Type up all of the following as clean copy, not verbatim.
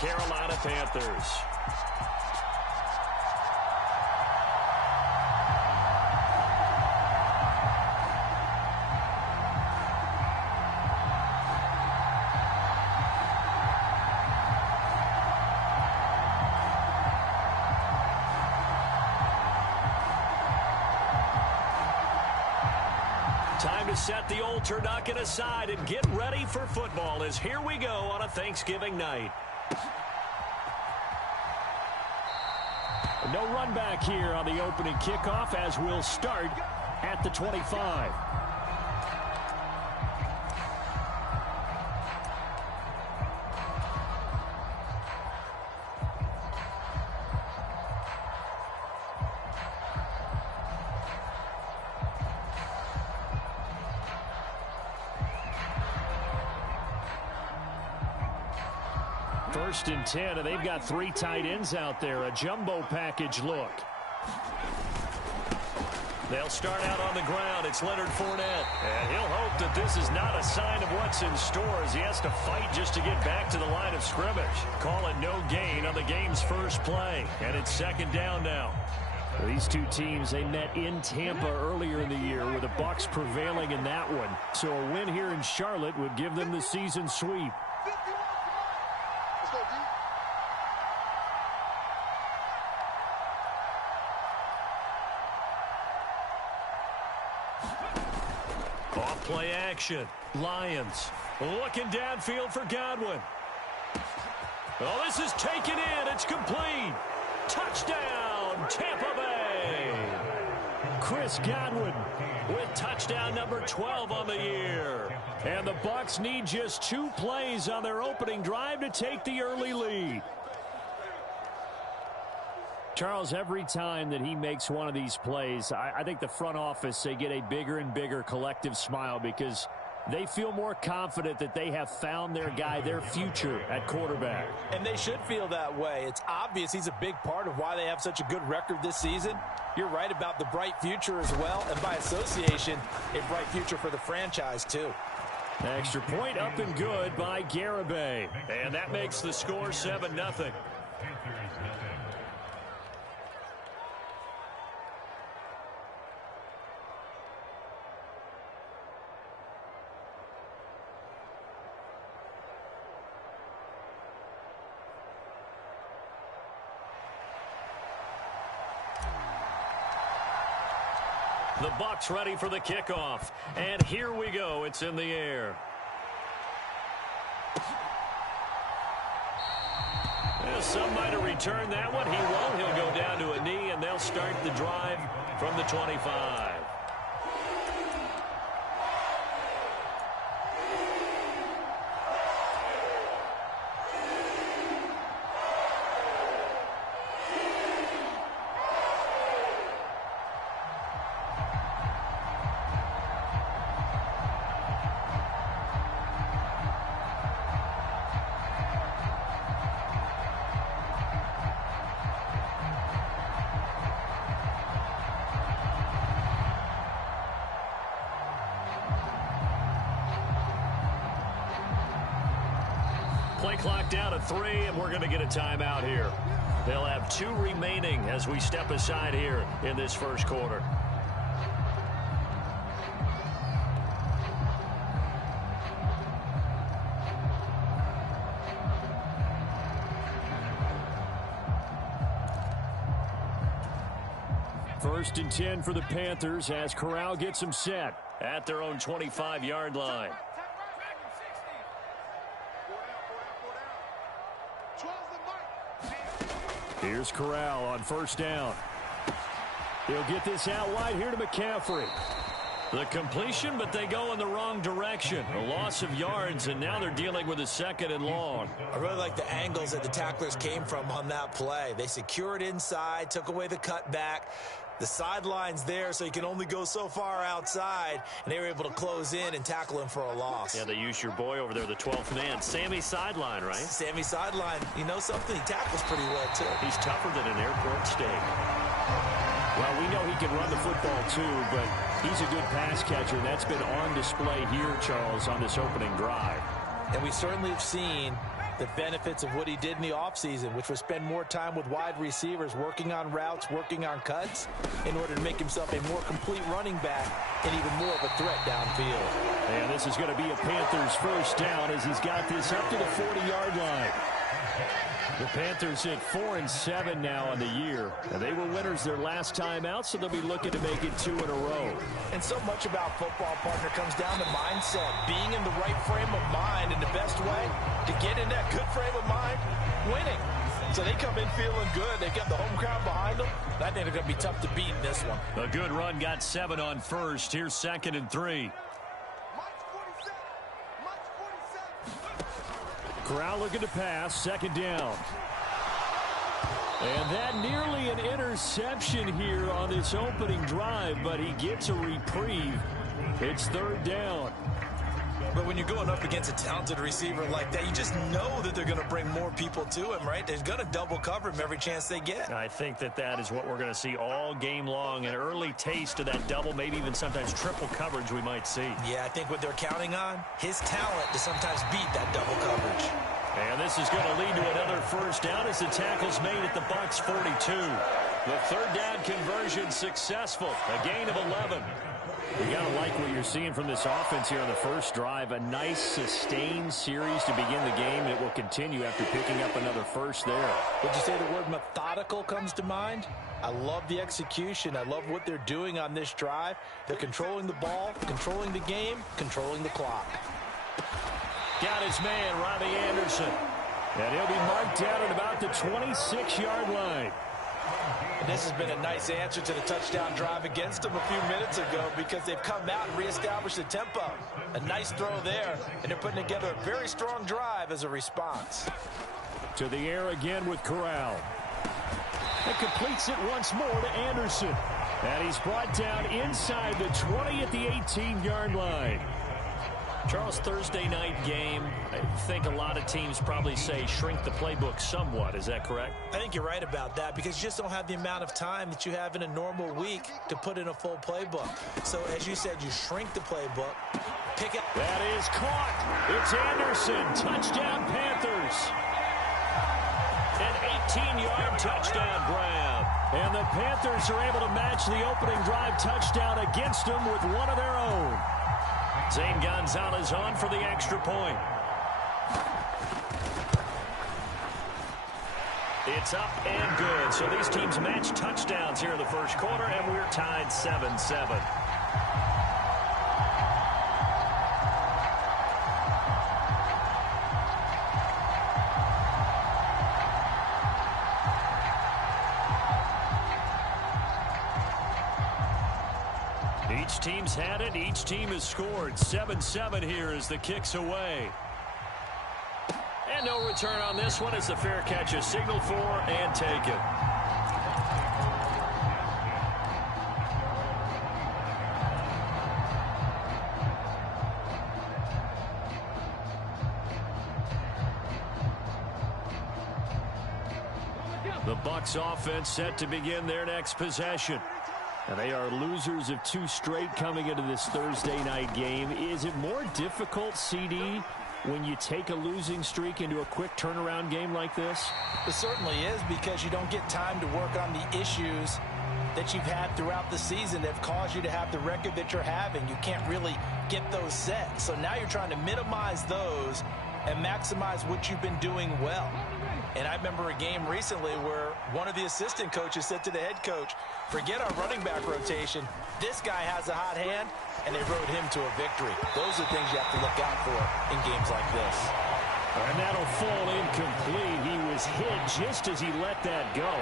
Carolina Panthers. Time to set the old turducken aside and get ready for football as here we go on a Thanksgiving night. No run back here on the opening kickoff as we'll start at the 25. First and 10, and they've got 3 tight ends out there. A jumbo package look. They'll start out on the ground. It's Leonard Fournette. And he'll hope that this is not a sign of what's in store as he has to fight just to get back to the line of scrimmage. Call it no gain on the game's first play. And it's second down now. These two teams, they met in Tampa earlier in the year with the Bucs prevailing in that one. So a win here in Charlotte would give them the season sweep. Off-play action. Lions looking downfield for Godwin. Oh, this is taken in. It's complete. Touchdown, Tampa Bay. Chris Godwin with touchdown number 12 on the year. And the Bucs need just 2 plays on their opening drive to take the early lead. Charles, every time that he makes one of these plays, I think the front office, they get a bigger and bigger collective smile because they feel more confident that they have found their guy, their future at quarterback. And they should feel that way. It's obvious he's a big part of why they have such a good record this season. You're right about the bright future as well, and by association, a bright future for the franchise too. Extra point up and good by Garibay. And that makes the score 7-0. The Bucs ready for the kickoff. And here we go. It's in the air. Well, some might have returned that one. He won't. He'll go down to a knee, and they'll start the drive from the 25. Play clock down to 3, and we're going to get a timeout here. They'll have 2 remaining as we step aside here in this first quarter. First and 10 for the Panthers as Corral gets them set at their own 25-yard line. Here's Corral on first down. He'll get this out wide here to McCaffrey. The completion, but they go in the wrong direction. A loss of yards, and now they're dealing with a second and long. I really like the angles that the tacklers came from on that play. They secured inside, took away the cutback. The sideline's there, so you can only go so far outside, and they were able to close in and tackle him for a loss. Yeah, they used your boy over there, the 12th man, Sammy Sideline, right? Sammy Sideline. You know something? He tackles pretty well, too. He's tougher than an airport steak. Well, we know he can run the football, too, but he's a good pass catcher. That's been on display here, Charles, on this opening drive. And we certainly have seen the benefits of what he did in the offseason, which was spend more time with wide receivers, working on routes, working on cuts, in order to make himself a more complete running back and even more of a threat downfield. And this is going to be a Panthers first down as he's got this up to the 40-yard line. The Panthers at 4-7 now on the year. And they were winners their last time out, so they'll be looking to make it 2 in a row. And so much about football, partner, comes down to mindset. Being in the right frame of mind, and the best way to get in that good frame of mind, winning. So they come in feeling good. They've got the home crowd behind them. I think they're going to be tough to beat in this one. A good run, got 7 on first. Here's 2nd and 3. Corral looking to pass, 2nd down. And that nearly an interception here on this opening drive, but he gets a reprieve. It's 3rd down. But when you're going up against a talented receiver like that, you just know that they're going to bring more people to him, right? They're going to double cover him every chance they get. I think that is what we're going to see all game long. An early taste of that double, maybe even sometimes triple coverage we might see. Yeah, I think what they're counting on, his talent to sometimes beat that double coverage. And this is going to lead to another first down as the tackle's made at the Bucs 42. The 3rd down conversion successful, a gain of 11. You got to like what you're seeing from this offense here on the first drive. A nice sustained series to begin the game, and it will continue after picking up another first there. Would you say the word methodical comes to mind? I love the execution. I love what they're doing on this drive. They're controlling the ball, controlling the game, controlling the clock. Got his man, Robbie Anderson. And he'll be marked down at about the 26-yard line. And this has been a nice answer to the touchdown drive against them a few minutes ago, because they've come out and reestablished the tempo. A nice throw there, and they're putting together a very strong drive as a response. To the air again with Corral. And completes it once more to Anderson. And he's brought down inside the 20 at the 18-yard line. Charles, Thursday night game, I think a lot of teams probably say shrink the playbook somewhat. Is that correct? I think you're right about that, because you just don't have the amount of time that you have in a normal week to put in a full playbook. So, as you said, you shrink the playbook, pick it. That is caught. It's Anderson. Touchdown, Panthers. An 18-yard touchdown grab. And the Panthers are able to match the opening drive touchdown against them with one of their own. Zane Gonzalez on for the extra point. It's up and good. So these teams match touchdowns here in the first quarter, and we're tied 7-7. Each team's had it. Each team has scored. 7-7 here as the kick's away. And no return on this one as the fair catch is signaled for and taken. The Bucs offense set to begin their next possession. And they are losers of 2 straight coming into this Thursday night game. Is it more difficult, CD, when you take a losing streak into a quick turnaround game like this? It certainly is, because you don't get time to work on the issues that you've had throughout the season that have caused you to have the record that you're having. You can't really get those set. So now you're trying to minimize those and maximize what you've been doing well. And I remember a game recently where one of the assistant coaches said to the head coach, forget our running back rotation. This guy has a hot hand, and they rode him to a victory. Those are things you have to look out for in games like this. And that'll fall incomplete. He was hit just as he let that go.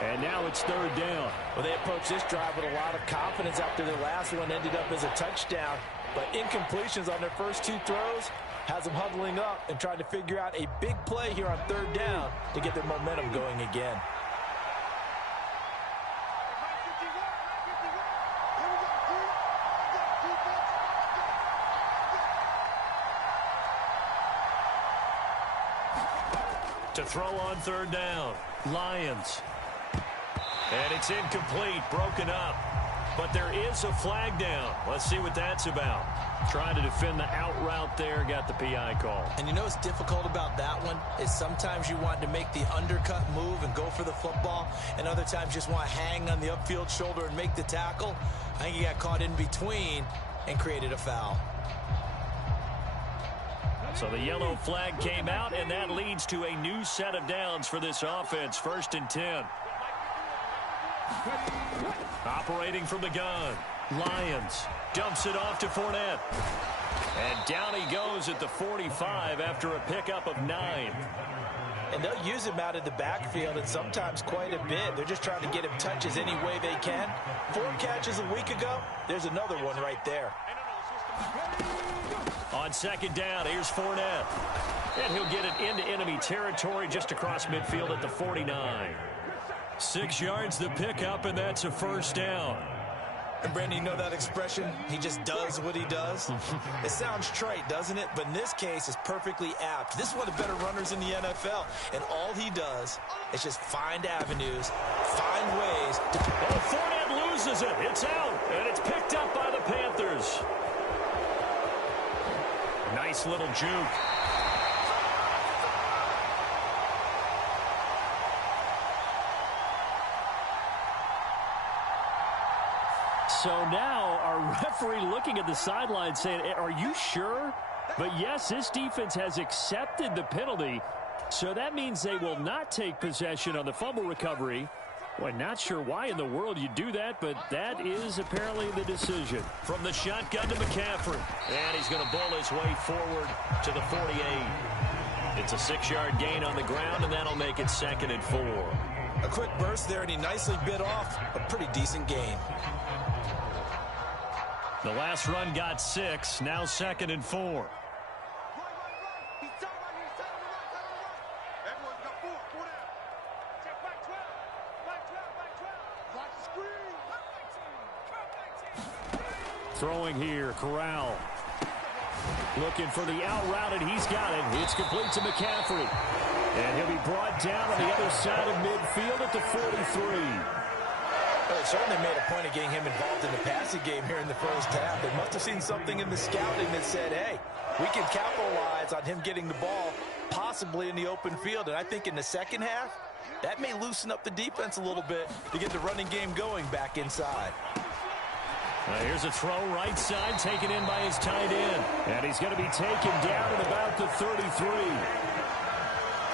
And now it's 3rd down. Well, they approached this drive with a lot of confidence after their last one ended up as a touchdown. But incompletions on their first 2 throws has them huddling up and trying to figure out a big play here on 3rd down to get their momentum going again. To throw on 3rd down, Lions. And it's incomplete, broken up. But there is a flag down. Let's see what that's about. Trying to defend the out route there, got the PI call. And you know what's difficult about that one is sometimes you want to make the undercut move and go for the football, and other times just want to hang on the upfield shoulder and make the tackle. I think he got caught in between and created a foul. So the yellow flag came out, and that leads to a new set of downs for this offense. 1st and 10. Operating from the gun. Lions dumps it off to Fournette. And down he goes at the 45 after a pickup of 9. And they'll use him out of the backfield, and sometimes quite a bit. They're just trying to get him touches any way they can. 4 catches a week ago. There's another one right there. On 2nd down, here's Fournette. And he'll get it into enemy territory just across midfield at the 49. 6 yards the pickup, and that's a 1st down. And Brandon, you know that expression? He just does what he does. It sounds trite, doesn't it? But in this case, it's perfectly apt. This is one of the better runners in the NFL. And all he does is just find avenues, find ways to... Oh, Fournette loses it. It's out. And it's picked up by the Panthers. Nice little juke. So now our referee looking at the sideline saying, are you sure? But yes, this defense has accepted the penalty. So that means they will not take possession on the fumble recovery. Well, not sure why in the world you do that, but that is apparently the decision. From the shotgun to McCaffrey. And he's going to bowl his way forward to the 48. It's a 6-yard gain on the ground, and that'll make it 2nd and 4. A quick burst there, and he nicely bit off a pretty decent gain. The last run got 6, now 2nd and 4. Throwing here, Corral. Looking for the out route, and he's got it. It's complete to McCaffrey. And he'll be brought down on the other side of midfield at the 43. Well, they certainly made a point of getting him involved in the passing game here in the first half. They must have seen something in the scouting that said, hey, we can capitalize on him getting the ball possibly in the open field. And I think in the second half, that may loosen up the defense a little bit to get the running game going back inside. Here's a throw right side taken in by his tight end. And he's going to be taken down at about the 33.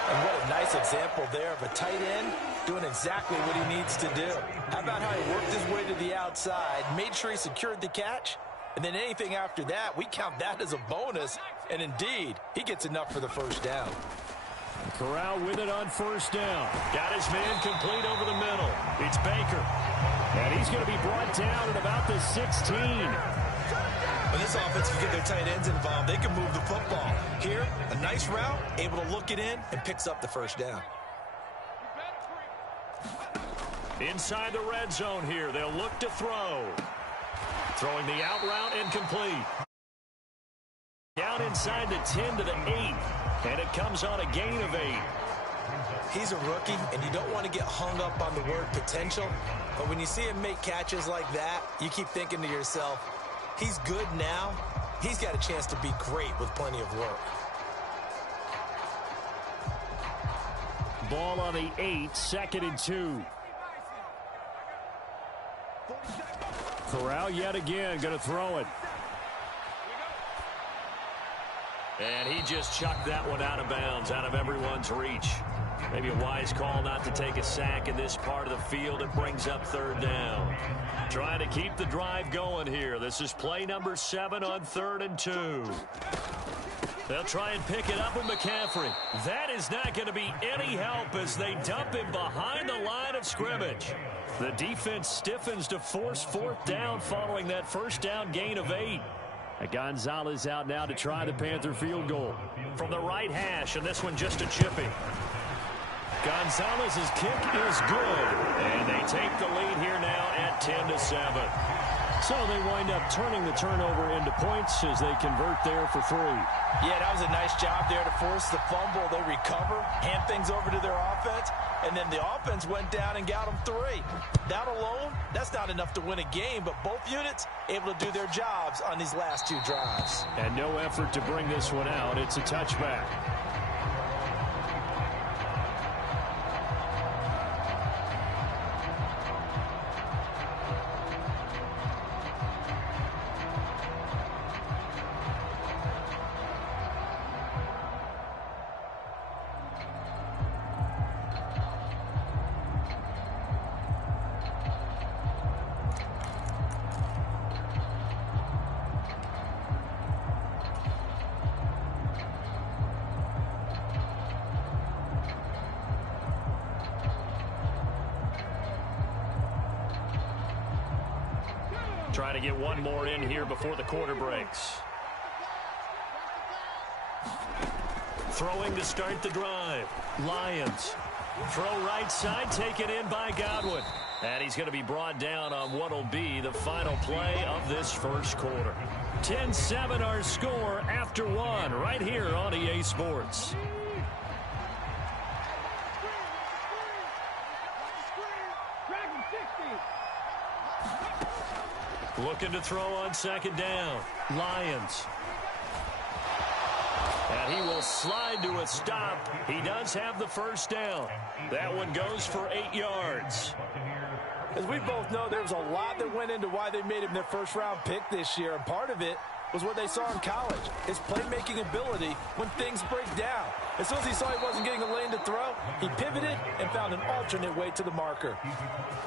And what a nice example there of a tight end doing exactly what he needs to do. How about how he worked his way to the outside, made sure he secured the catch, and then anything after that, we count that as a bonus. And indeed, he gets enough for the 1st down. Corral with it on 1st down. Got his man complete over the middle. It's Baker. And he's going to be brought down at about the 16. When this offense can get their tight ends involved, they can move the football. Here, a nice route, able to look it in, and picks up the 1st down. Inside the red zone here, they'll look to throw. Throwing the out route and complete. Down inside the 10 to the 8. And it comes on a gain of 8. He's a rookie, and you don't want to get hung up on the word potential. But when you see him make catches like that, you keep thinking to yourself, he's good now. He's got a chance to be great with plenty of work. Ball on the 8, 2nd and 2. Corral yet again going to throw it. And he just chucked that one out of bounds, out of everyone's reach. Maybe a wise call not to take a sack in this part of the field. It brings up 3rd down. Trying to keep the drive going here. This is play number 7 on 3rd and 2. They'll try and pick it up with McCaffrey. That is not going to be any help as they dump him behind the line of scrimmage. The defense stiffens to force 4th down following that 1st down gain of 8. Gonzalez out now to try the Panther field goal. From the right hash, and this one just a chipping. Gonzalez's kick is good, and they take the lead here now at 10-7. So they wind up turning the turnover into points as they convert there for 3. Yeah, that was a nice job there to force the fumble. They recover, hand things over to their offense, and then the offense went down and got them 3. That alone, that's not enough to win a game, but both units able to do their jobs on these last 2 drives. And no effort to bring this one out. It's a touchback. Trying to get one more in here before the quarter breaks. Throwing to start the drive. Lions. Throw right side, taken in by Godwin. And he's going to be brought down on what will be the final play of this first quarter. 10-7 our score after 1 right here on EA Sports. Looking to throw on second down. Lions. And he will slide to a stop. He does have the first down. That one goes for 8 yards. As we both know, there was a lot that went into why they made him their first-round pick this year, and part of it was what they saw in college, his playmaking ability when things break down. As soon as he saw he wasn't getting a lane to throw, he pivoted and found an alternate way to the marker.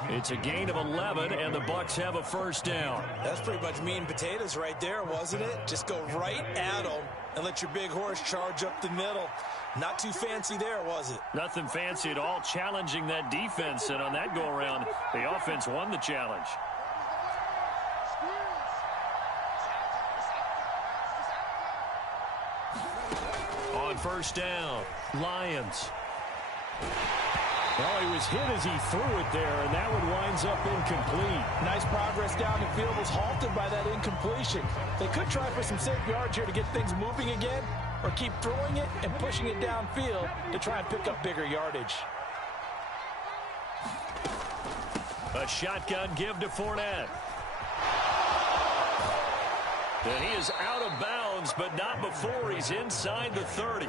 It's a gain of 11, and the Bucs have a first down. That's pretty much meat and potatoes right there, wasn't it? Just go right at him and let your big horse charge up the middle. Not too fancy there, was it? Nothing fancy at all, challenging that defense, and on that go-around, the offense won the challenge. On first down, Lions. Well, he was hit as he threw it there, and that one winds up incomplete. Nice progress down the field was halted by that incompletion. They could try for some safe yards here to get things moving again, or keep throwing it and pushing it downfield to try and pick up bigger yardage. A shotgun give to Fournette. And he is out of bounds, but not before he's inside the 30.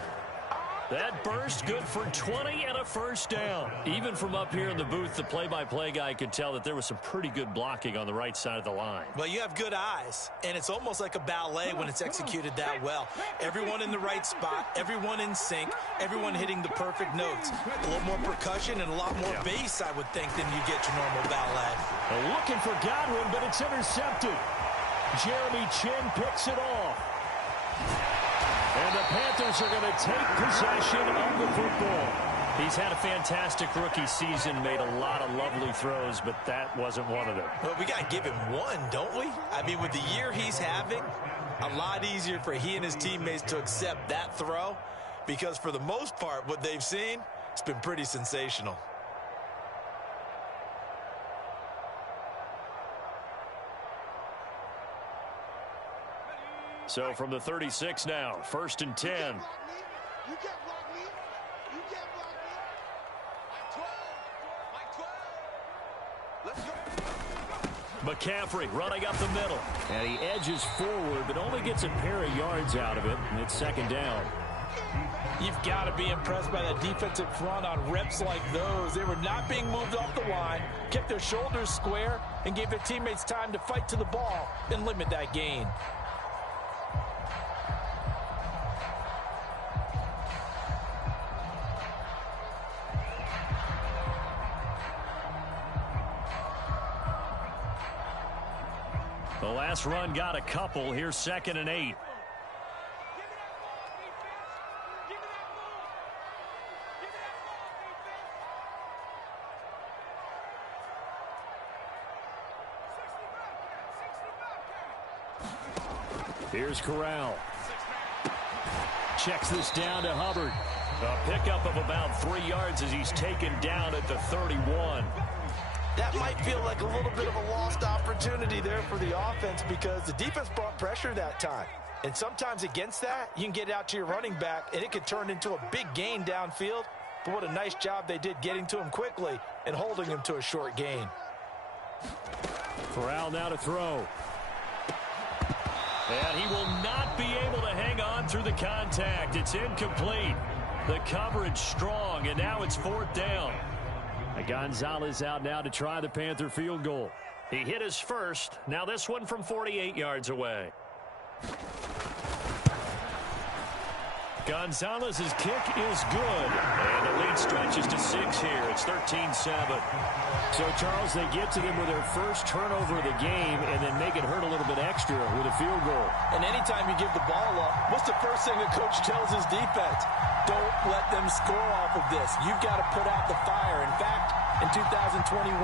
That burst good for 20 and a first down. Even from up here in the booth, the play-by-play guy could tell that there was some pretty good blocking on the right side of the line. Well, you have good eyes, and it's almost like a ballet when it's executed that well. Everyone in the right spot, everyone in sync, everyone hitting the perfect notes. A little more percussion and a lot more bass, I would think, than you get your normal ballet. Looking for Godwin, but it's intercepted. Jeremy Chin picks it off. And the Panthers are going to take possession of the football. He's had a fantastic rookie season, made a lot of lovely throws, but that wasn't one of them. Well, we got to give him one, don't we? I mean, with the year he's having, a lot easier for he and his teammates to accept that throw, because for the most part, what they've seen, it's been pretty sensational. So from the 36 now, 1st and 10. McCaffrey running up the middle. And he edges forward, but only gets a pair of yards out of it, and it's second down. You've got to be impressed by the defensive front on reps like those. They were not being moved off the line, kept their shoulders square, and gave their teammates time to fight to the ball and limit that gain. The last run got a couple. Here's 2nd and 8. Here's Corral. Checks this down to Hubbard. A pickup of about 3 yards as he's taken down at the 31. That might feel like a little bit of a lost opportunity there for the offense because the defense brought pressure that time. And sometimes against that, you can get out to your running back, and it could turn into a big gain downfield But what a nice job they did getting to him quickly and holding him to a short gain. Corral now to throw. And he will not be able to hang on through the contact. It's incomplete. The coverage strong, and now it's 4th down. Gonzalez out now to try the Panther field goal. He hit his first. Now this one from 48 yards away. Gonzalez's kick is good. And the lead stretches to 6 here. It's 13-7. So, Charles, they get to them with their first turnover of the game and then make it hurt a little bit extra with a field goal. And anytime you give the ball up, what's the first thing a coach tells his defense? Don't let them score off of this. You've got to put out the fire. In fact, in 2021,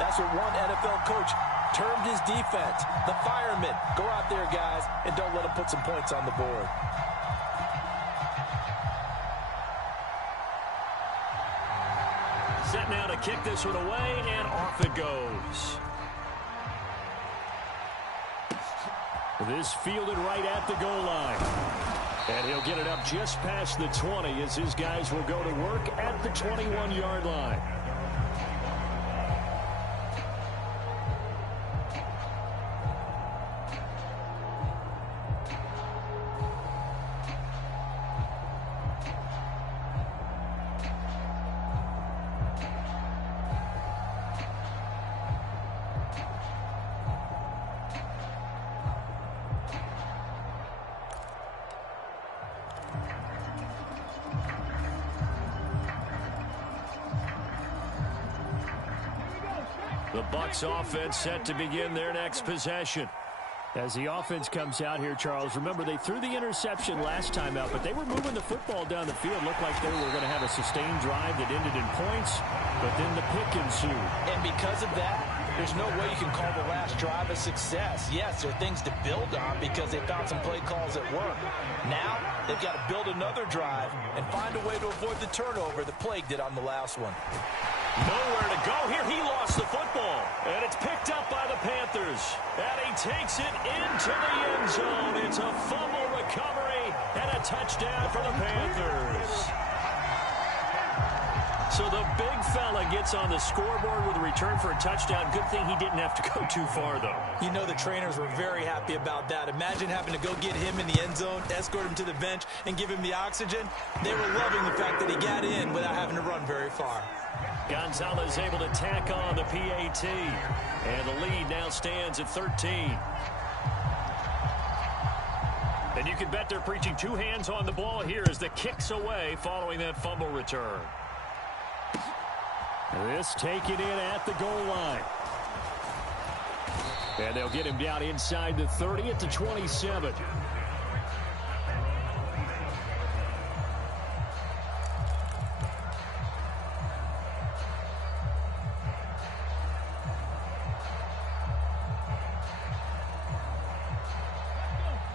that's what one NFL coach termed his defense. The firemen. Go out there, guys, and don't let them put some points on the board. Set now to kick this one away, and off it goes. This fielded right at the goal line. And he'll get it up just past the 20 as his guys will go to work at the 21-yard line. The Bucs offense set to begin their next possession. As the offense comes out here, Charles, remember they threw the interception last time out, but they were moving the football down the field. Looked like they were going to have a sustained drive that ended in points, but then the pick ensued. And because of that, there's no way you can call the last drive a success. Yes, there are things to build on because they found some play calls at work. Now, they've got to build another drive and find a way to avoid the turnover that plagued it on the last one. Nowhere to go here. He lost the football. And it's picked up by the Panthers. And he takes it into the end zone. It's a fumble recovery and a touchdown for the Panthers. So the big fella gets on the scoreboard with a return for a touchdown. Good thing he didn't have to go too far, though. You know the trainers were very happy about that. Imagine having to go get him in the end zone, escort him to the bench, and give him the oxygen. They were loving the fact that he got in without having to run very far. Gonzalez able to tack on the PAT. And the lead now stands at 13. And you can bet they're preaching two hands on the ball here as the kick's away following that fumble return. This taken in at the goal line. And they'll get him down inside the 30 at the 27.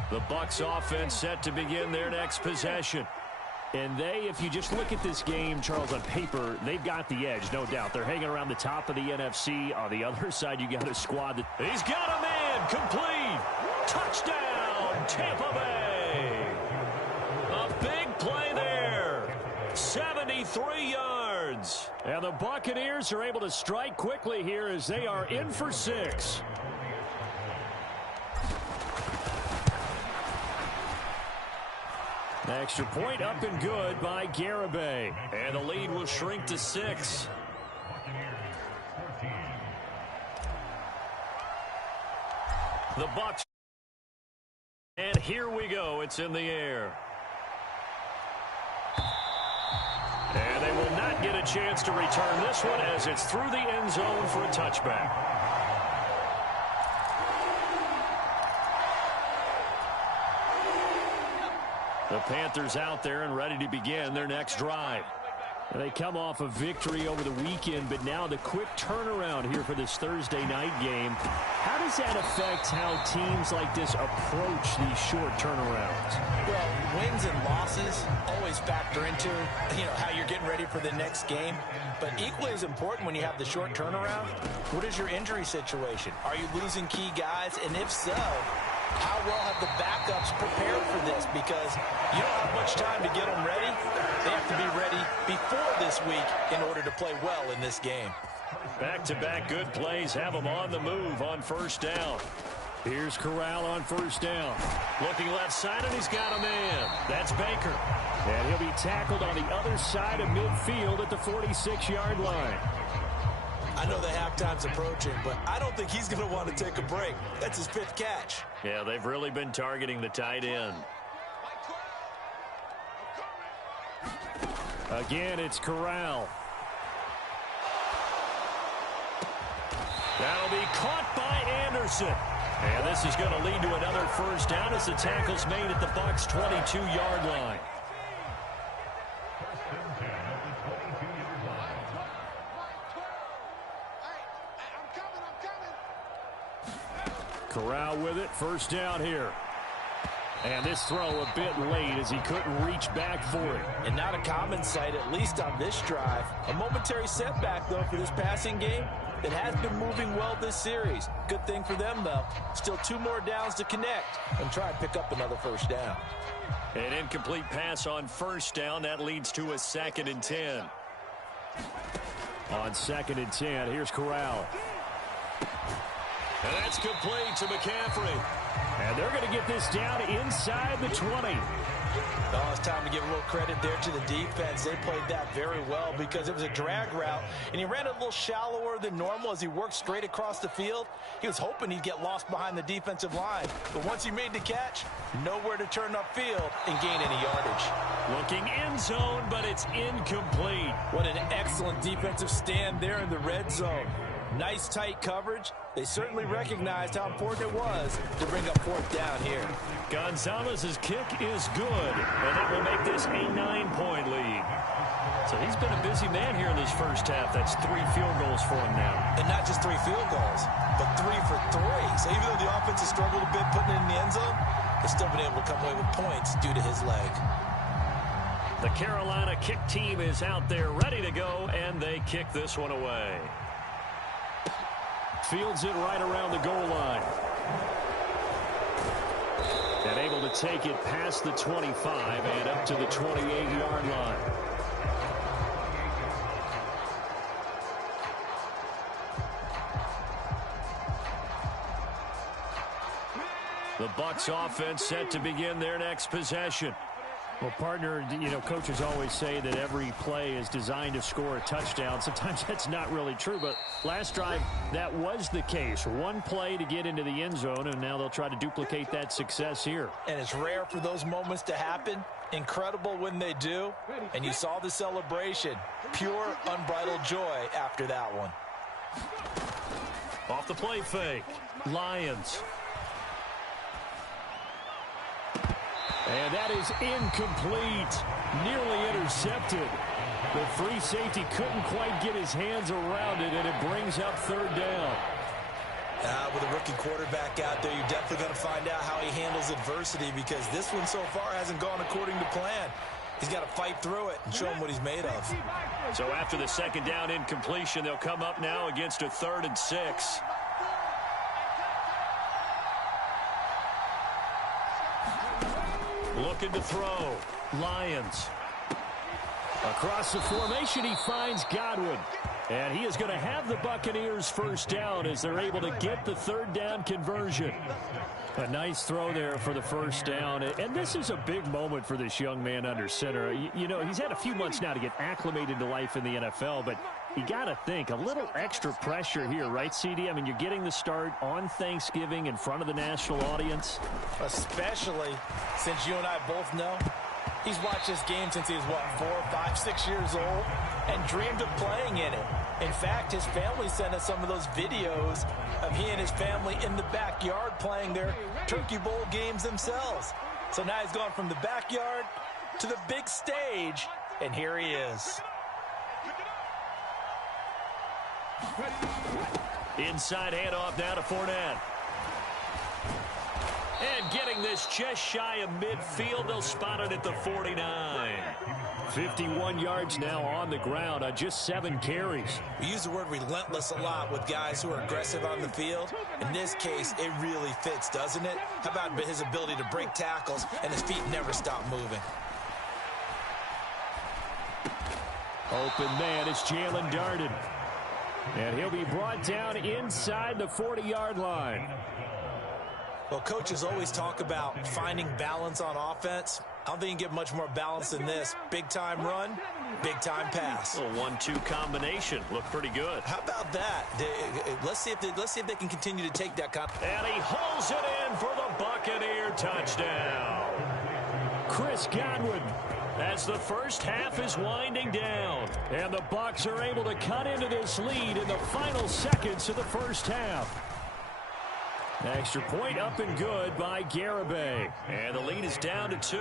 The Bucs offense set to begin their next possession. And they, if you just look at this game, Charles, on paper, they've got the edge, no doubt. They're hanging around the top of the NFC. On the other side, you got a squad that... He's got a man, complete. Touchdown, Tampa Bay. A big play there. 73 yards. And the Buccaneers are able to strike quickly here as they are in for 6. Extra point up and good by Garibay. And the lead will shrink to 6. The Bucs. And here we go. It's in the air. And they will not get a chance to return this one as it's through the end zone for a touchback. The Panthers out there and ready to begin their next drive. And they come off a victory over the weekend, but now the quick turnaround here for this Thursday night game. How does that affect how teams like this approach these short turnarounds? Well, wins and losses always factor into, how you're getting ready for the next game. But equally as important when you have the short turnaround, what is your injury situation? Are you losing key guys? And if so, How well have the backups prepared for this? Because you don't have much time to get them ready. They have to be ready before this week in order to play well in this game. Back-to-back good plays have them on the move on first down. Here's Corral on first down. Looking left side, and he's got a man. That's Baker. And he'll be tackled on the other side of midfield at the 46-yard line. I know the halftime's approaching, but I don't think he's going to want to take a break. That's his 5th catch. Yeah, they've really been targeting the tight end. Again, it's Corral. That'll be caught by Anderson. And this is going to lead to another first down as the tackle's made at the Bucs' 22-yard line. Corral with it, first down here. And this throw a bit late as he couldn't reach back for it. And not a common sight, at least on this drive. A momentary setback, though, for this passing game that has been moving well this series. Good thing for them, though. Still 2 more downs to connect and try and pick up another first down. An incomplete pass on first down. That leads to a 2nd and 10. On 2nd and 10, here's Corral. And that's complete to McCaffrey. And they're going to get this down inside the 20. Oh, it's time to give a little credit there to the defense. They played that very well because it was a drag route, and he ran a little shallower than normal as he worked straight across the field. He was hoping he'd get lost behind the defensive line, but once he made the catch, nowhere to turn upfield and gain any yardage. Looking end zone, but it's incomplete. What an excellent defensive stand there in the red zone. Nice tight coverage. They certainly recognized how important it was to bring up 4th down here. Gonzalez's kick is good, and it will make this a 9-point lead. So he's been a busy man here in this first half. That's 3 field goals for him now. And not just 3 field goals, but 3 for 3. So even though the offense has struggled a bit putting it in the end zone, they've still been able to come away with points due to his leg. The Carolina kick team is out there ready to go, and they kick this one away. Fields it right around the goal line. And able to take it past the 25 and up to the 28-yard line. The Bucs offense set to begin their next possession. Well, partner, you know, coaches always say that every play is designed to score a touchdown. Sometimes that's not really true, but last drive, that was the case. 1 play to get into the end zone, and now they'll try to duplicate that success here. And it's rare for those moments to happen. Incredible when they do. And you saw the celebration. Pure, unbridled joy after that one. Off the play fake. Lions. And that is incomplete. Nearly intercepted. The free safety couldn't quite get his hands around it, and it brings up 3rd down. With a rookie quarterback out there, you're definitely going to find out how he handles adversity because this one so far hasn't gone according to plan. He's got to fight through it and show him what he's made of. So after the 2nd down incompletion, they'll come up now against a 3rd and 6. Looking to throw. Lions. Across the formation, he finds Godwin. And he is going to have the Buccaneers first down as they're able to get the 3rd down conversion. A nice throw there for the first down. And this is a big moment for this young man under center. You know, he's had a few months now to get acclimated to life in the NFL, but you got to think a little extra pressure here, right, CD? I mean, you're getting the start on Thanksgiving in front of the national audience. Especially since you and I both know he's watched this game since he was, what, 4, 5, 6 years old and dreamed of playing in it. In fact, his family sent us some of those videos of he and his family in the backyard playing their Turkey Bowl games themselves. So now he's gone from the backyard to the big stage, and here he is. Inside handoff now to Fournette. And getting this just shy of midfield, they'll spot it at the 49. 51 yards now on the ground on just 7 carries. We use the word relentless a lot with guys who are aggressive on the field. In this case, it really fits, doesn't it? How about his ability to break tackles and his feet never stop moving? Open man, it's Jalen Darden. And he'll be brought down inside the 40-yard line. Well, coaches always talk about finding balance on offense. I don't think you can get much more balance than this. Big-time run, big-time pass. A 1-2 combination. Looked pretty good. How about that? Let's see if they can continue to take that. And he holds it in for the Buccaneer touchdown. Chris Godwin, as the first half is winding down. And the Bucs are able to cut into this lead in the final seconds of the first half. Extra point up and good by Garibay. And the lead is down to 2.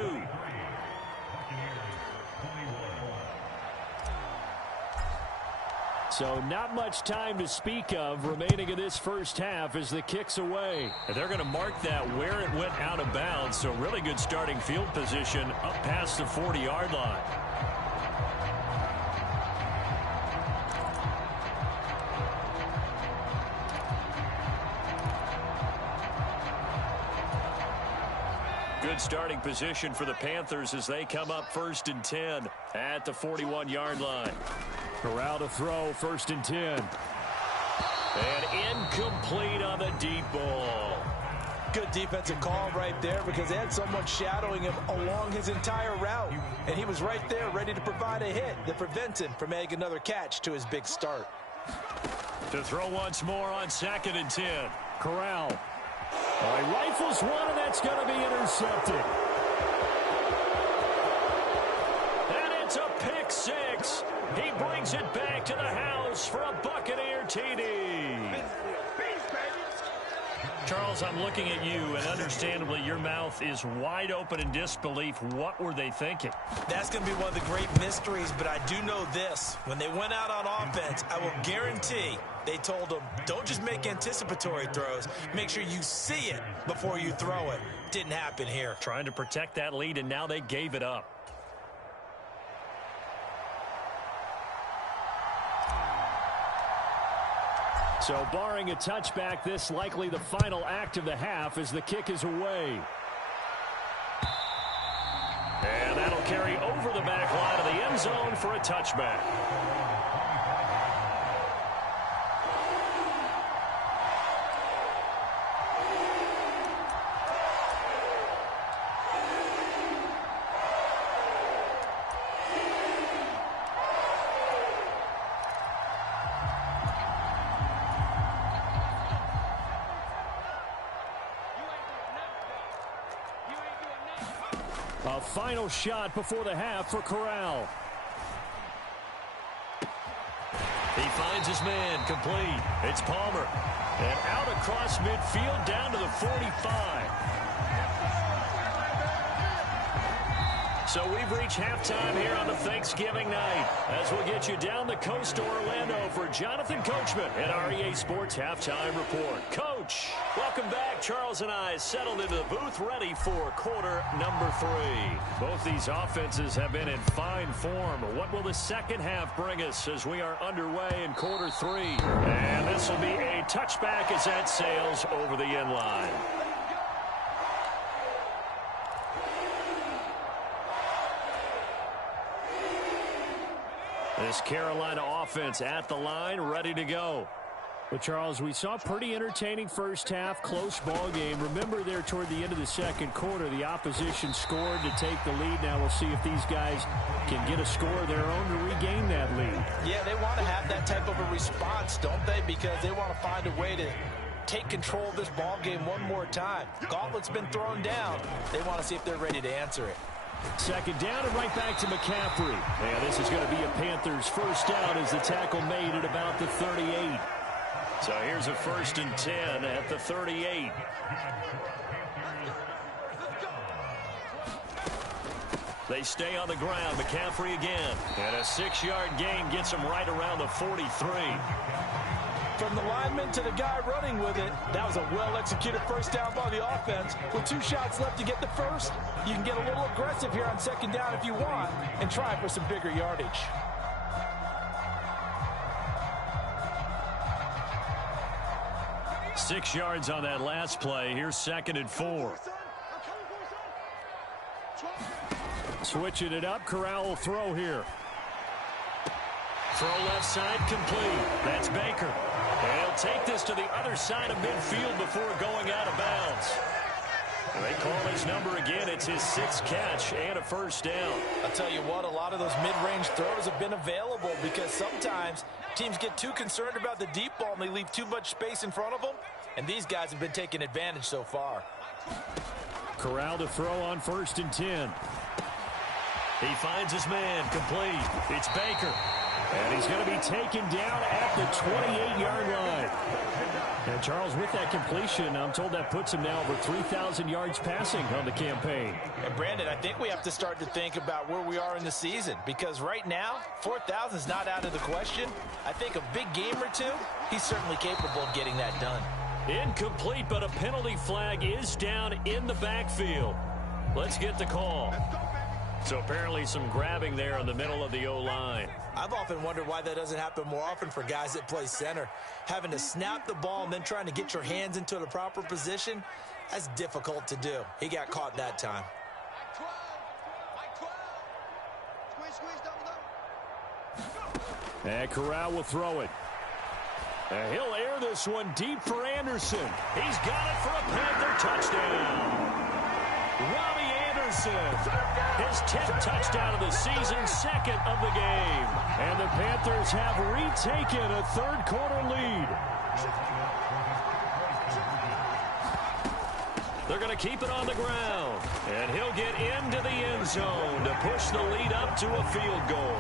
So not much time to speak of remaining in this first half as the kick's away. And they're going to mark that where it went out of bounds. So really good starting field position up past the 40-yard line. Good starting position for the Panthers as they come up 1st and 10 at the 41-yard line. Corral to throw, 1st and 10. And incomplete on the deep ball. Good defensive call right there because they had someone shadowing him along his entire route. And he was right there ready to provide a hit that prevents him from making another catch to his big start. To throw once more on 2nd and 10. Corral. All right, rifles one, and that's going to be intercepted. And it's a pick 6. He brings it back to the house for a Buccaneer TD. Charles, I'm looking at you, and understandably, your mouth is wide open in disbelief. What were they thinking? That's going to be one of the great mysteries, but I do know this. When they went out on offense, I will guarantee they told them, don't just make anticipatory throws. Make sure you see it before you throw it. Didn't happen here. Trying to protect that lead, and now they gave it up. So barring a touchback, this likely the final act of the half as the kick is away. And that'll carry over the back line of the end zone for a touchback. A final shot before the half for Corral. He finds his man, complete. It's Palmer. And out across midfield down to the 45. So we've reached halftime here on the Thanksgiving night as we'll get you down the coast to Orlando for Jonathan Coachman at our EA Sports Halftime Report. Coach, welcome back. Charles and I settled into the booth ready for quarter number 3. Both these offenses have been in fine form. What will the second half bring us as we are underway in quarter 3? And this will be a touchback as that sails over the end line. This Carolina offense at the line, ready to go. But, Charles, we saw a pretty entertaining first half, close ball game. Remember there toward the end of the second quarter, the opposition scored to take the lead. Now we'll see if these guys can get a score of their own to regain that lead. Yeah, they want to have that type of a response, don't they? Because they want to find a way to take control of this ball game one more time. Gauntlet's been thrown down. They want to see if they're ready to answer it. Second down and right back to McCaffrey. And this is going to be a Panthers first down as the tackle made at about the 38. So here's a 1st and 10 at the 38. They stay on the ground. McCaffrey again. And a 6-yard gain gets him right around the 43. From the lineman to the guy running with it, that was a well-executed first down by the offense. With 2 shots left to get the first, you can get a little aggressive here on second down if you want and try for some bigger yardage. Six yards on that last play. Here's 2nd and 4. Switching it up. Corral will throw here. Throw left side complete. That's Baker. And he'll take this to the other side of midfield before going out of bounds. And they call his number again. It's his 6th catch and a first down. I'll tell you what, a lot of those mid-range throws have been available because sometimes teams get too concerned about the deep ball and they leave too much space in front of them. And these guys have been taking advantage so far. Corral to throw on 1st and 10. He finds his man complete. It's Baker. And he's going to be taken down at the 28-yard line. And Charles, with that completion, I'm told that puts him now over 3,000 yards passing on the campaign. And Brandon, I think we have to start to think about where we are in the season, because right now, 4,000 is not out of the question. I think a big game or two, he's certainly capable of getting that done. Incomplete, but a penalty flag is down in the backfield. Let's get the call. So apparently some grabbing there in the middle of the O-line. I've often wondered why that doesn't happen more often for guys that play center. Having to snap the ball and then trying to get your hands into the proper position, that's difficult to do. He got caught that time. And Corral will throw it. And he'll air this one deep for Anderson. He's got it for a Panther touchdown. Robbie Anderson, his 10th touchdown of the season, 2nd of the game. And the Panthers have retaken a 3rd quarter lead. They're going to keep it on the ground. And he'll get into the end zone to push the lead up to a field goal.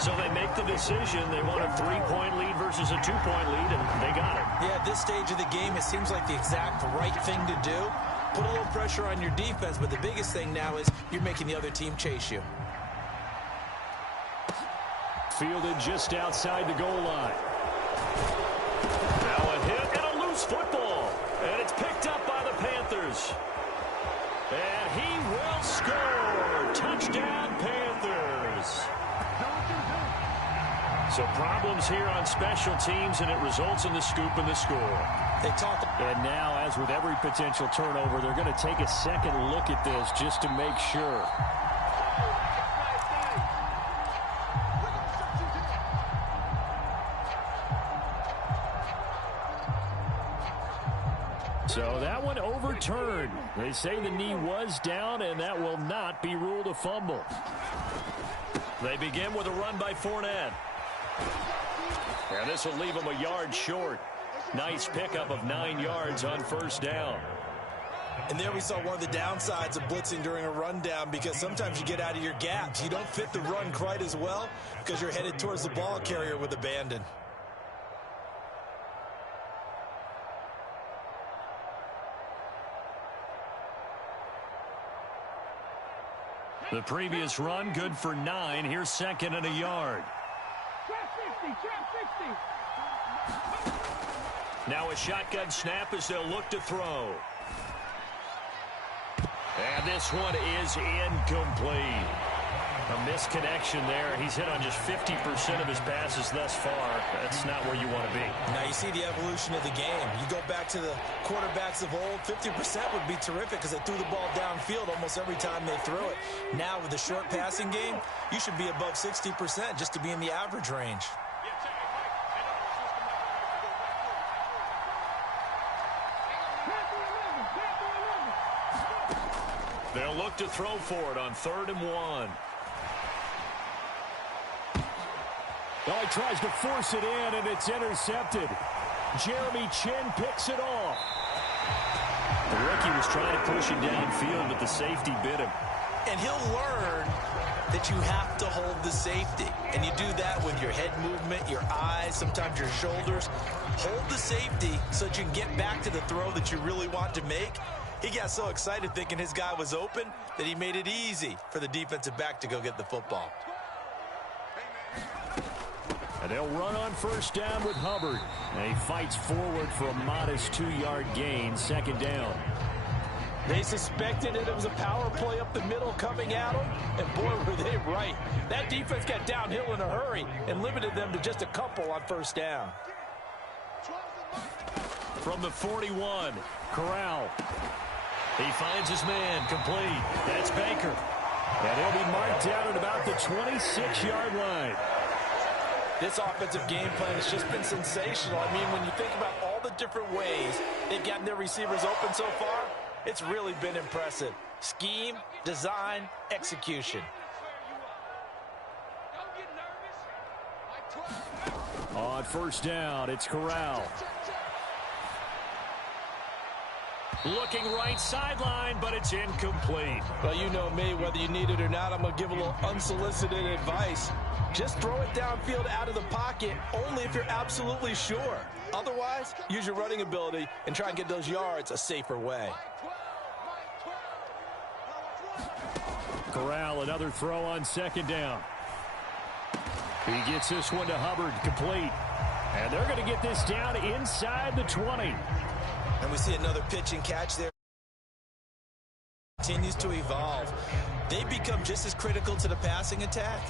So they make the decision. They want a 3-point lead versus a 2-point lead, and they got it. Yeah, at this stage of the game, it seems like the exact right thing to do. Put a little pressure on your defense, but the biggest thing now is you're making the other team chase you. Fielded just outside the goal line. Now a hit and a loose football. And it's picked up by the Panthers. And he will score. Touchdown, Panthers. So problems here on special teams, and it results in the scoop and the score. They talk. And now, as with every potential turnover, they're going to take a second look at this just to make sure. So that one overturned. They say the knee was down, and that will not be ruled a fumble. They begin with a run by Fournette. And this will leave him a yard short. Nice pickup of 9 yards on 1st down. And there we saw one of the downsides of blitzing during a rundown, because sometimes you get out of your gaps. You don't fit the run quite as well because you're headed towards the ball carrier with abandon. The previous run, good for 9. Here's 2nd and a yard. Now a shotgun snap as they'll look to throw. And this one is incomplete. A misconnection there. He's hit on just 50% of his passes thus far. That's not where you want to be. Now you see the evolution of the game. You go back to the quarterbacks of old, 50% would be terrific because they threw the ball downfield almost every time they threw it. Now with the short passing game, you should be above 60% just to be in the average range. They'll look to throw for it on 3rd and 1. Well, he tries to force it in, and it's intercepted. Jeremy Chin picks it off. The rookie was trying to push it downfield, but the safety bit him. And he'll learn that you have to hold the safety. And you do that with your head movement, your eyes, sometimes your shoulders. Hold the safety so that you can get back to the throw that you really want to make. He got so excited thinking his guy was open that he made it easy for the defensive back to go get the football. And they'll run on first down with Hubbard. And he fights forward for a modest 2-yard gain, second down. They suspected it was a power play up the middle coming at them, and boy, were they right. That defense got downhill in a hurry and limited them to just a couple on first down. From the 41, Corral. He finds his man, complete. That's Baker. And he'll be marked down at about the 26-yard line. This offensive game plan has just been sensational. I mean, when you think about all the different ways they've gotten their receivers open so far, it's really been impressive. Scheme, design, execution. On first down, it's Corral. Looking right sideline, but it's incomplete. Well, you know me, whether you need it or not, I'm going to give a little unsolicited advice. Just throw it downfield out of the pocket, only if you're absolutely sure. Otherwise, use your running ability and try and get those yards a safer way. Corral, another throw on second down. He gets this one to Hubbard, complete. And they're going to get this down inside the 20. And we see another pitch and catch there. Continues to evolve. They become just as critical to the passing attack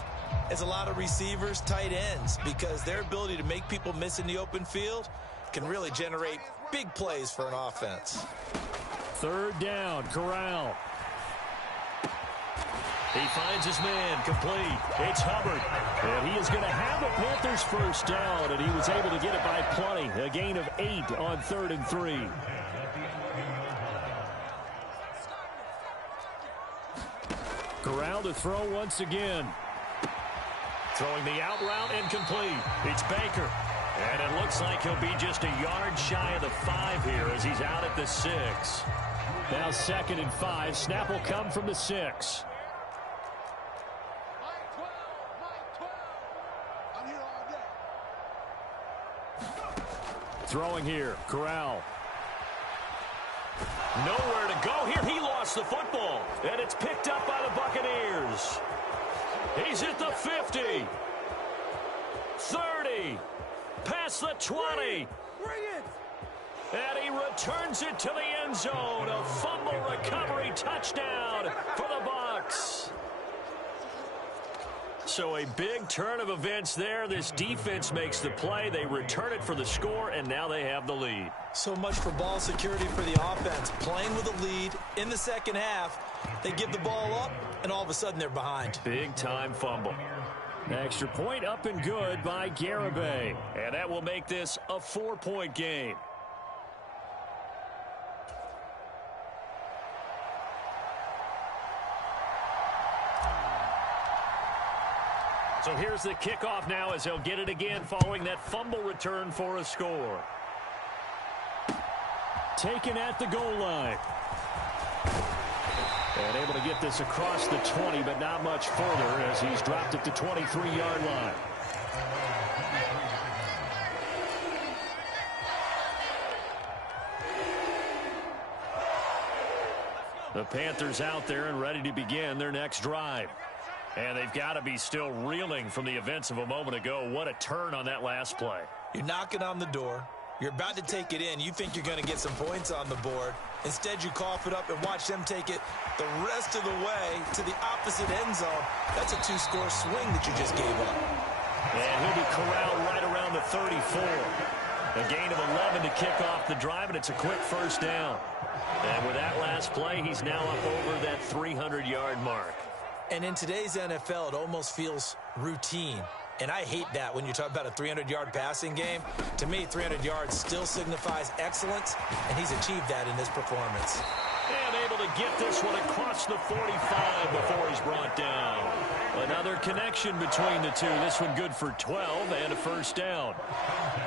as a lot of receivers, tight ends, because their ability to make people miss in the open field can really generate big plays for an offense. Third down, Corral. He finds his man, complete. It's Hubbard. And he is going to have the Panthers first down, and he was able to get it by plenty. A gain of 8 on 3rd and 3. Corral to throw once again. Throwing the out route incomplete. It's Baker. And it looks like he'll be just a yard shy of the 5 here as he's out at the 6. Now 2nd and 5. Snap will come from the 6. Throwing here, Corral. Nowhere to go here. He lost the football. And it's picked up by the Buccaneers. He's at the 50. 30. Past the 20. And he returns it to the end zone. A fumble recovery touchdown for the Bucs. So a big turn of events there. This defense makes the play. They return it for the score, and now they have the lead. So much for ball security for the offense. Playing with a lead in the second half. They give the ball up, and all of a sudden they're behind. Big-time fumble. Extra point up and good by Garibay. And that will make this a 4-point game. So here's the kickoff now as they'll get it again following that fumble return for a score. Taken at the goal line. And able to get this across the 20, but not much further as he's dropped at the 23-yard line. The Panthers out there and ready to begin their next drive. And they've got to be still reeling from the events of a moment ago. What a turn on that last play. You're knocking on the door. You're about to take it in. You think you're going to get some points on the board. Instead, you cough it up and watch them take it the rest of the way to the opposite end zone. That's a 2-score swing that you just gave up. And he'll be corralled right around the 34. A gain of 11 to kick off the drive, and it's a quick first down. And with that last play, he's now up over that 300-yard mark. And in today's NFL, it almost feels routine. And I hate that when you talk about a 300-yard passing game. To me, 300 yards still signifies excellence, and he's achieved that in this performance. And able to get this one across the 45 before he's brought down. Another connection between the two. This one good for 12 and a first down.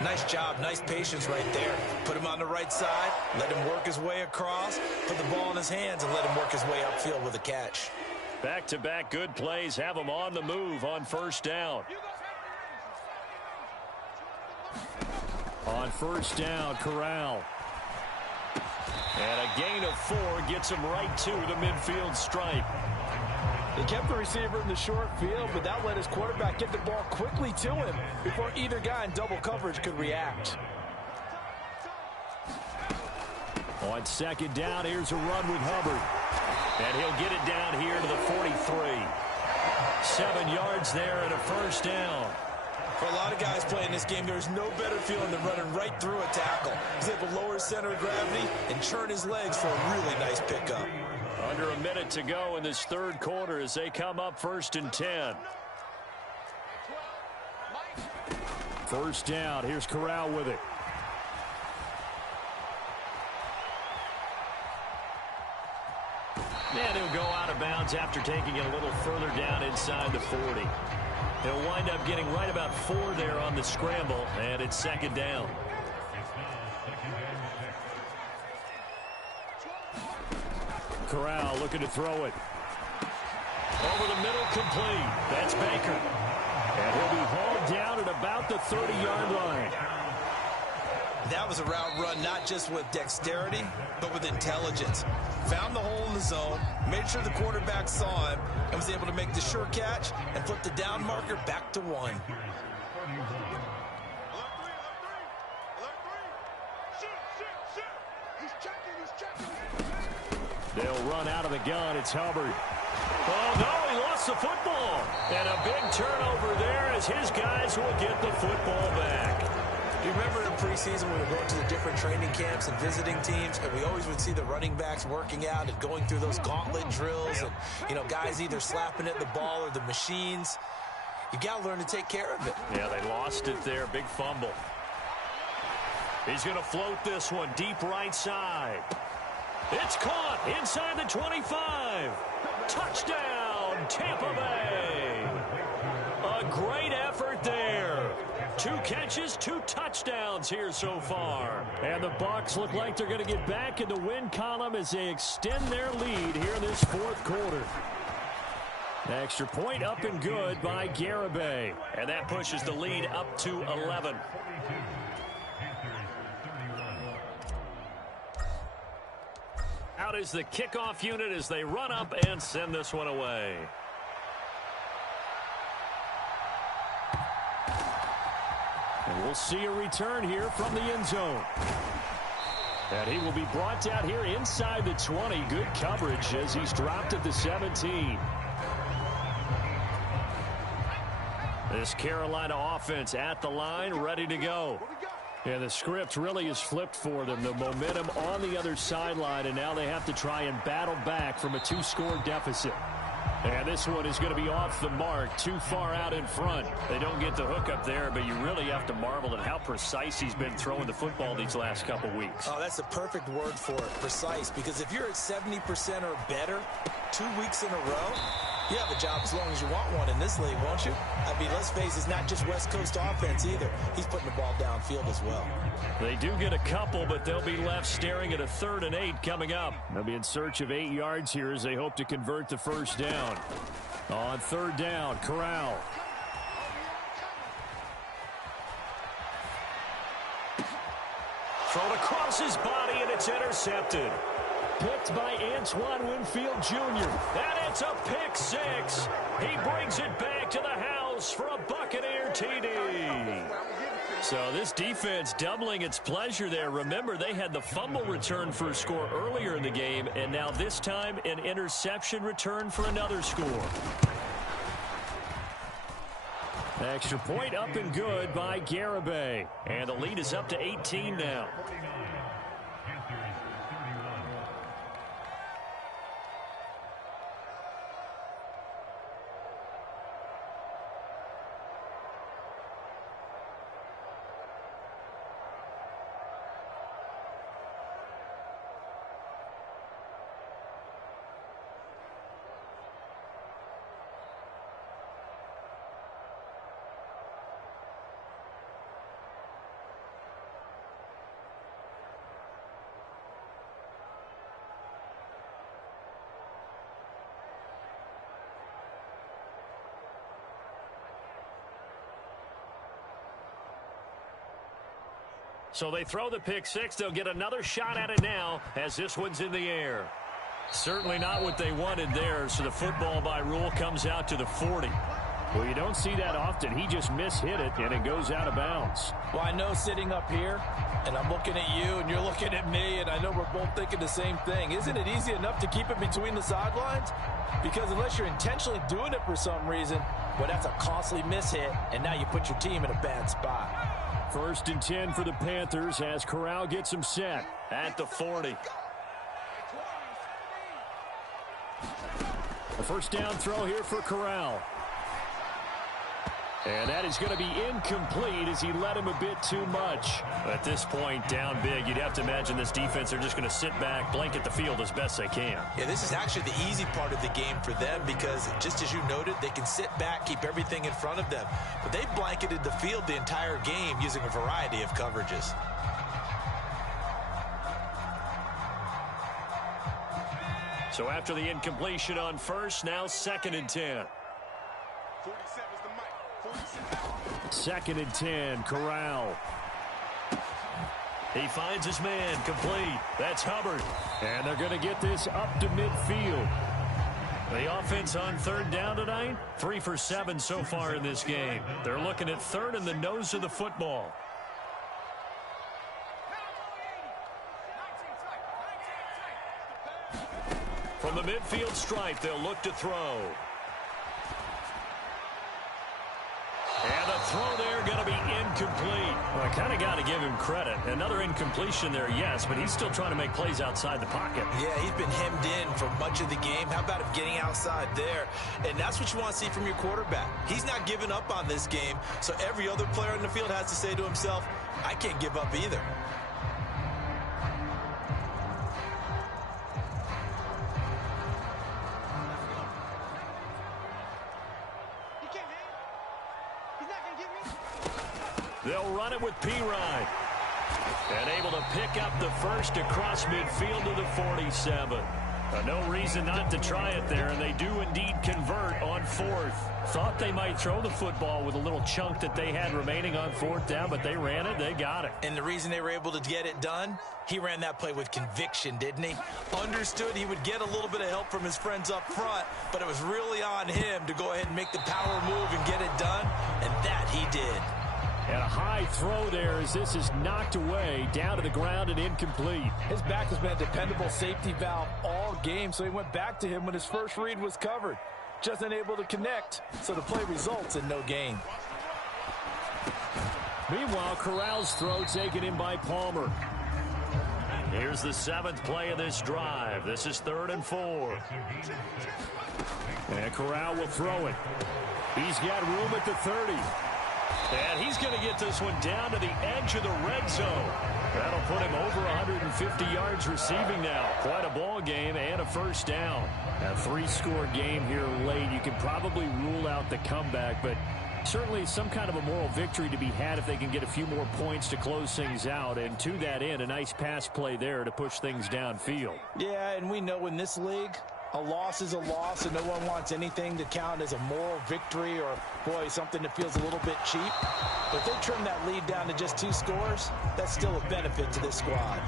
Nice job, nice patience right there. Put him on the right side, let him work his way across, put the ball in his hands, and let him work his way upfield with a catch. Back-to-back good plays have him on the move on first down. On first down, Corral. And a gain of 4 gets him right to the midfield stripe. He kept the receiver in the short field, but that let his quarterback get the ball quickly to him before either guy in double coverage could react. On second down, here's a run with Hubbard. And he'll get it down here to the 43. 7 yards there and a first down. For a lot of guys playing this game, there's no better feeling than running right through a tackle. He's able to lower his center of gravity and churn his legs for a really nice pickup. Under a minute to go in this third quarter as they come up 1st and 10. First down. Here's Corral with it. And he'll go out of bounds after taking it a little further down inside the 40. He'll wind up getting right about 4 there on the scramble, and it's second down. Corral looking to throw it. Over the middle, complete. That's Baker. And he'll be hauled down at about the 30-yard line. That was a route run not just with dexterity, but with intelligence. Found the hole in the zone, made sure the quarterback saw him, and was able to make the sure catch and flip the down marker back to 1. They'll run out of the gun. It's Hubbard. Oh, no, he lost the football. And a big turnover there as his guys will get the football back. Do you remember in preseason when we were going to the different training camps and visiting teams, and we always would see the running backs working out and going through those gauntlet drills and, you know, guys either slapping at the ball or the machines. You got to learn to take care of it. Yeah, they lost it there. Big fumble. He's going to float this one deep right side. It's caught inside the 25. Touchdown, Tampa Bay. A great effort there. 2 catches, 2 touchdowns here so far. And the Bucs look like they're going to get back in the win column as they extend their lead here in this fourth quarter. Extra point up and good by Garibay. And that pushes the lead up to 11. Out is the kickoff unit as they run up and send this one away. And we'll see a return here from the end zone. And he will be brought down here inside the 20. Good coverage as he's dropped at the 17. This Carolina offense at the line, ready to go. And the script really is flipped for them. The momentum on the other sideline, and now they have to try and battle back from a 2-score deficit. And this one is going to be off the mark, too far out in front. They don't get the hook up there, but you really have to marvel at how precise he's been throwing the football these last couple weeks. Oh, that's the perfect word for it, precise, because if you're at 70% or better 2 weeks in a row, you have a job as long as you want one in this league, won't you? I mean, let's face it, it's not just West Coast offense either. He's putting the ball downfield as well. They do get a couple, but they'll be left staring at a 3rd and 8 coming up. They'll be in search of 8 yards here as they hope to convert the first down. On 3rd down, Corral. Thrown across his body, and it's intercepted. Picked by Antoine Winfield Jr. And it's a pick 6. He brings it back to the house for a Buccaneer TD. So this defense doubling its pleasure there. Remember, they had the fumble return for a score earlier in the game, and now this time an interception return for another score. Extra point up and good by Garibay. And the lead is up to 18 now. So they throw the pick 6. They'll get another shot at it now as this one's in the air. Certainly not what they wanted there, so the football by rule comes out to the 40. Well, you don't see that often. He just mishit it, and it goes out of bounds. Well, I know sitting up here, and I'm looking at you, and you're looking at me, and I know we're both thinking the same thing. Isn't it easy enough to keep it between the sidelines? Because unless you're intentionally doing it for some reason, well, that's a costly mishit, and now you put your team in a bad spot. 1st and 10 for the Panthers as Corral gets them set. At the 40. A 1st down throw here for Corral. And that is going to be incomplete as he led him a bit too much. At this point, down big, you'd have to imagine this defense are just going to sit back, blanket the field as best they can. Yeah, this is actually the easy part of the game for them because, just as you noted, they can sit back, keep everything in front of them. But they blanketed the field the entire game using a variety of coverages. So after the incompletion on 1st, now 2nd and 10. 2nd and 10, Corral. He finds his man, complete. That's Hubbard. And they're going to get this up to midfield. The offense on 3rd down tonight, 3 for 7 so far in this game. They're looking at 3rd and the nose of the football. From the midfield stripe, they'll look to throw. And the throw there going to be incomplete. Well, I kind of got to give him credit. Another incompletion there, yes, but he's still trying to make plays outside the pocket. Yeah, he's been hemmed in for much of the game. How about him getting outside there? And that's what you want to see from your quarterback. He's not giving up on this game, so every other player in the field has to say to himself, I can't give up either. They'll run it with P-Ride. And able to pick up the 1st across midfield to the 47. No reason not to try it there, and they do indeed convert on 4th. Thought they might throw the football with a little chunk that they had remaining on 4th down, but they ran it, they got it. And the reason they were able to get it done, he ran that play with conviction, didn't he? Understood he would get a little bit of help from his friends up front, but it was really on him to go ahead and make the power move and get it done, and that he did. And a high throw there as this is knocked away, down to the ground and incomplete. His back has been a dependable safety valve all game, so he went back to him when his first read was covered. Just unable to connect, so the play results in no gain. Meanwhile, Corral's throw taken in by Palmer. Here's the 7th play of this drive. This is 3rd and 4. And Corral will throw it. He's got room at the 30. And he's going to get this one down to the edge of the red zone. That'll put him over 150 yards receiving now. Quite a ball game and a 1st down. A 3-score game here late. You can probably rule out the comeback, but certainly some kind of a moral victory to be had if they can get a few more points to close things out. And to that end, a nice pass play there to push things downfield. Yeah, and we know in this league, a loss is a loss, and no one wants anything to count as a moral victory or, boy, something that feels a little bit cheap. But if they trim that lead down to just 2 scores, that's still a benefit to this squad.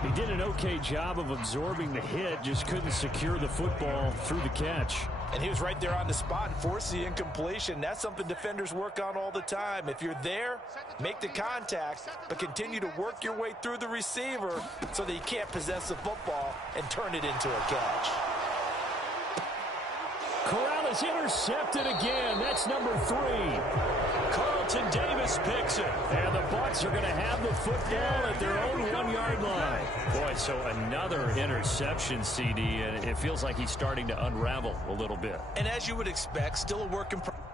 He did an okay job of absorbing the hit, just couldn't secure the football through the catch. And he was right there on the spot and forced the incompletion. That's something defenders work on all the time. If you're there, make the contact, but continue to work your way through the receiver so that you can't possess the football and turn it into a catch. Corral is intercepted again. That's number 3. Carlton Davis picks it. And the Bucs are going to have the football at their own 1-yard line. Boy, so another interception, CD, and it feels like he's starting to unravel a little bit. And as you would expect, still a work in progress.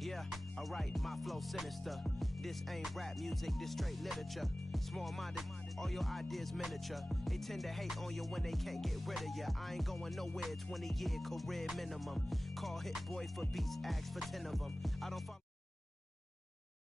Yeah, alright, my flow sinister. This ain't rap music, this straight literature. Small-minded, all your ideas miniature. They tend to hate on you when they can't get rid of you. I ain't going nowhere, 20-year career minimum. Call Hit Boy for beats, ask for 10 of them. I don't follow